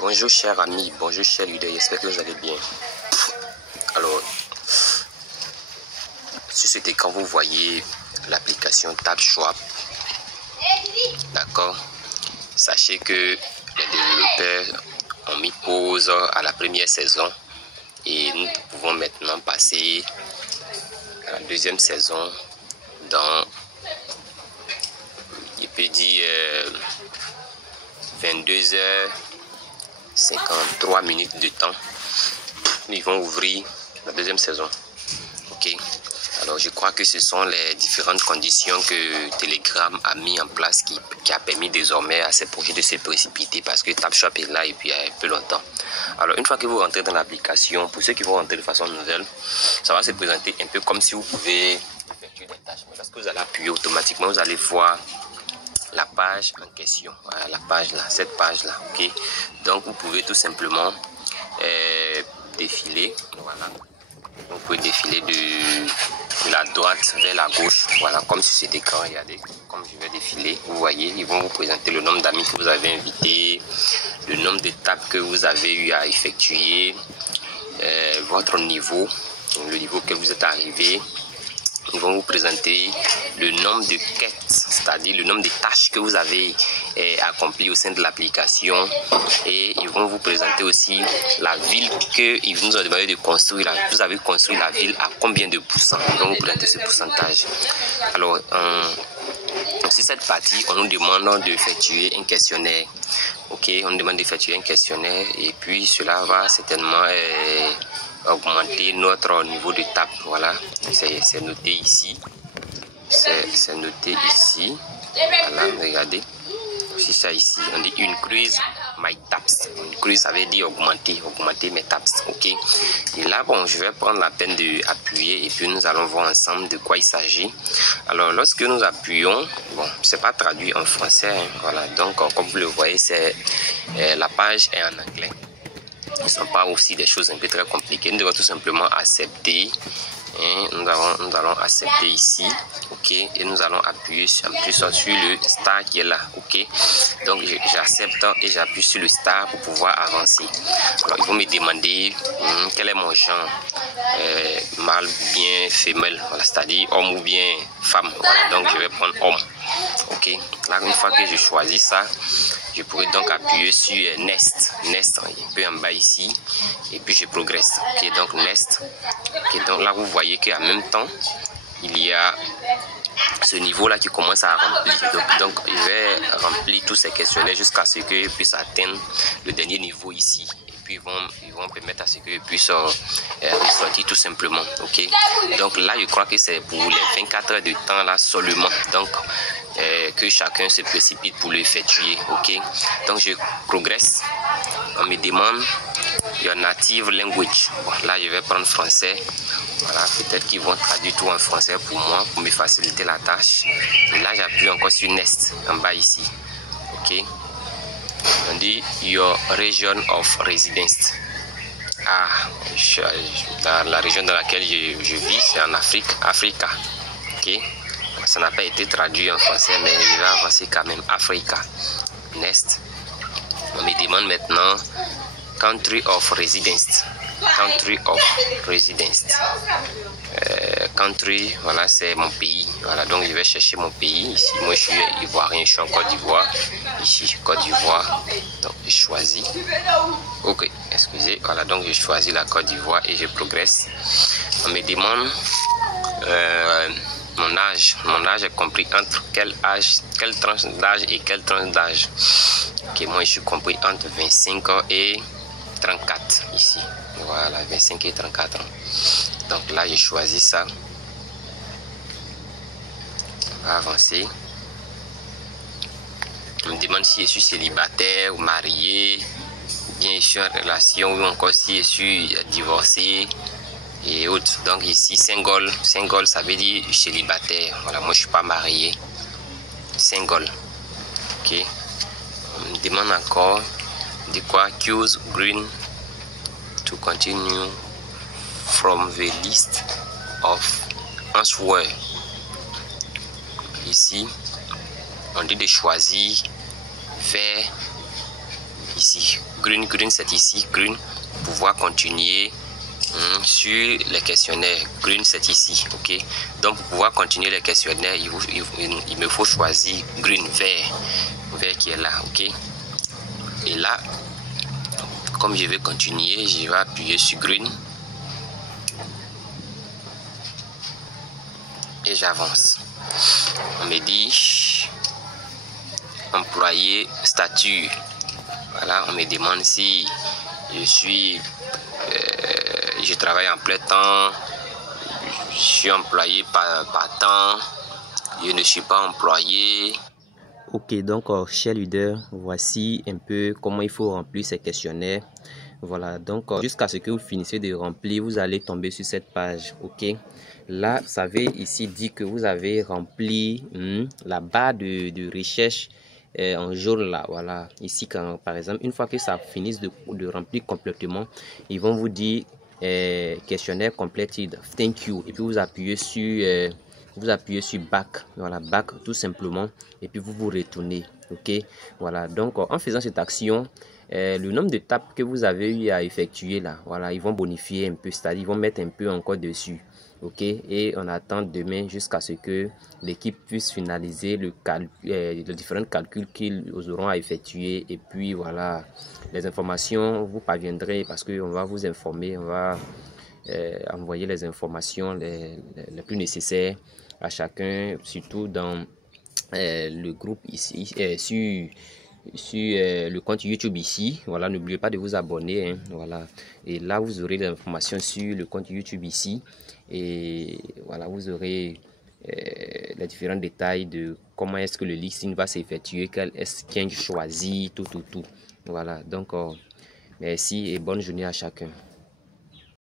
Bonjour chers amis, bonjour chers leaders, j'espère que vous allez bien. Alors, sur cet écran, vous voyez l'application TapSwap. D'accord. Sachez que les développeurs ont mis pause à la première saison et nous pouvons maintenant passer à la deuxième saison dans, je peux dire, 22h53 de temps. Ils vont ouvrir la deuxième saison. Ok. Alors je crois que ce sont les différentes conditions que Telegram a mis en place qui a permis désormais à ces projets de se précipiter parce que TapSwap est là et puis il y a un peu longtemps. Alors une fois que vous rentrez dans l'application, pour ceux qui vont rentrer de façon nouvelle, ça va se présenter un peu comme si vous pouvez effectuer des tâches. Mais lorsque vous allez appuyer automatiquement, vous allez voir la page en question. Voilà, la page là, cette page là. Ok. Donc vous pouvez tout simplement défiler. Voilà. Vous pouvez défiler de la droite vers la gauche. Voilà, comme sur cet écran, regardez, comme je vais défiler, vous voyez, ils vont vous présenter le nombre d'amis que vous avez invités, le nombre d'étapes que vous avez eu à effectuer, votre niveau, le niveau que vous êtes arrivé. Ils vont vous présenter le nombre de quêtes, c'est-à-dire le nombre de tâches que vous avez accomplies au sein de l'application. Et ils vont vous présenter aussi la ville qu'ils vous ont demandé de construire. Vous avez construit la ville à combien de pourcents? Ils vont vous présenter ce pourcentage. Alors, sur cette partie, on nous demande d'effectuer un questionnaire. Ok, on nous demande d'effectuer un questionnaire et puis cela va certainement augmenter notre niveau de tape. Voilà, c'est noté ici. C'est noté ici. Voilà, regardez. C'est ça ici. On dit increase my taps. Increase, ça veut dire augmenter mes taps. Ok. Et là, bon, je vais prendre la peine d'appuyer et puis nous allons voir ensemble de quoi il s'agit. Alors, lorsque nous appuyons, bon, c'est pas traduit en français. Hein, voilà. Donc, comme vous le voyez, c'est la page est en anglais. Ce ne sont pas aussi des choses un peu très compliquées. Nous devons tout simplement accepter. Et nous allons accepter ici, ok, et nous allons appuyer en plus sur le star qui est là, ok. Donc j'accepte et j'appuie sur le star pour pouvoir avancer. Alors ils vont me demander quel est mon genre, mâle, bien, femelle, voilà, c'est-à-dire homme ou bien femme. Voilà, donc je vais prendre homme, ok. Là une fois que je choisis ça, je pourrais donc appuyer sur Next, un peu en bas ici, et puis je progresse. Ok, donc Next. Ok, donc là vous voyez qu'en même temps, il y a ce niveau-là qui commence à remplir. Donc je vais remplir tous ces questionnaires jusqu'à ce que je puisse atteindre le dernier niveau ici. Et puis ils vont permettre à ce que je puisse ressortir tout simplement. Ok. Donc là, je crois que c'est pour les 24 heures de temps là seulement. Donc que chacun se précipite pour l'effectuer. Ok. Donc je progresse. On me demande your native language. Bon, là, je vais prendre français. Voilà, peut-être qu'ils vont traduire tout en français pour moi, pour me faciliter la tâche. Et là, j'appuie encore sur Next, en bas ici. Ok. On dit your region of residence. Ah, dans la région dans laquelle je vis, c'est en Africa. Ok. Ça n'a pas été traduit en français, mais je vais avancer quand même. Africa. Next. On me demande maintenant country of residence. Country of residence. Country, voilà, c'est mon pays. Voilà, donc je vais chercher mon pays. Ici, moi je suis ivoirien, je suis en Côte d'Ivoire. Ici, Côte d'Ivoire. Donc je choisis. Ok, excusez. Voilà, donc je choisis la Côte d'Ivoire et je progresse. On me demande mon âge. Mon âge est compris entre quel tranche d'âge et quelle tranche d'âge. Ok, moi je suis compris entre 25 ans et 34 ici. Voilà, 25 et 34 ans. Donc là, j'ai choisi ça. On va avancer. On me demande si je suis célibataire ou marié, bien je suis en relation ou encore si je suis divorcé et autres. Donc ici, single, ça veut dire célibataire. Voilà, moi je suis pas marié. Single. Ok. On me demande encore de quoi choose green to continue from the list of answers. Ici, on dit de choisir vers ici. Green, c'est ici. Green, pouvoir continuer sur les questionnaires. Green, c'est ici. Ok. Donc, pour pouvoir continuer les questionnaires, il me faut choisir green, vert qui est là. Ok. Et là, comme je vais continuer, je vais appuyer sur green. Et j'avance. On me dit employé, statut. Voilà, on me demande si je travaille en plein temps, je suis employé par temps, je ne suis pas employé. Ok, donc cher leader, voici un peu comment il faut remplir ces questionnaires. Voilà, donc jusqu'à ce que vous finissez de remplir, vous allez tomber sur cette page. Ok, là, vous savez, ici dit que vous avez rempli la barre de recherche en jaune là. Voilà, ici, quand par exemple, une fois que ça finisse de remplir complètement, ils vont vous dire questionnaire completed, thank you, et puis vous appuyez sur back. Voilà, back tout simplement, et puis vous retournez. Ok, voilà, donc en faisant cette action, le nombre de tapes que vous avez eu à effectuer là, voilà, ils vont bonifier un peu, c'est-à-dire ils vont mettre un peu encore dessus. Ok, et on attend demain jusqu'à ce que l'équipe puisse finaliser les différents calculs qu'ils auront à effectuer, et puis voilà, les informations vous parviendrez parce qu'on va vous informer, on va envoyer les informations les plus nécessaires à chacun, surtout dans le groupe ici, sur le compte YouTube ici. Voilà, n'oubliez pas de vous abonner, hein, voilà, et là vous aurez l'information sur le compte YouTube ici, et voilà, vous aurez les différents détails de comment est-ce que le listing va s'effectuer, quel exchange choisi, tout. Voilà, donc merci et bonne journée à chacun.